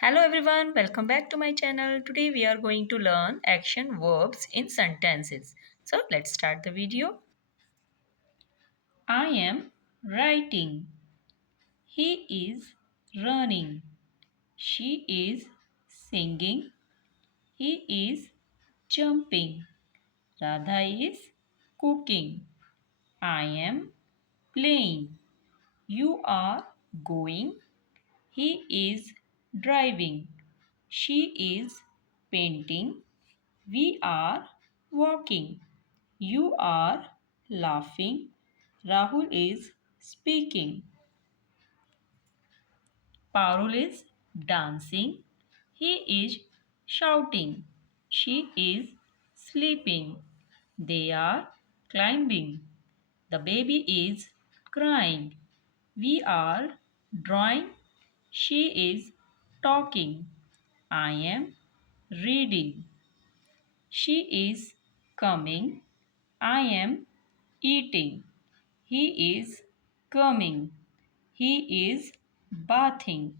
Hello everyone, welcome back to my channel. Today we are going to learn action verbs in sentences. So let's start the video. I am writing. He is running. She is singing. He is jumping. Radha is cooking. I am playing. You are going. He is driving. She is painting. We are walking. You are laughing. Rahul is speaking. Parul is dancing. He is shouting. She is sleeping. They are climbing. The baby is crying. We are drawing. She is talking. I am reading. She is coming. I am eating. He is coming. He is bathing.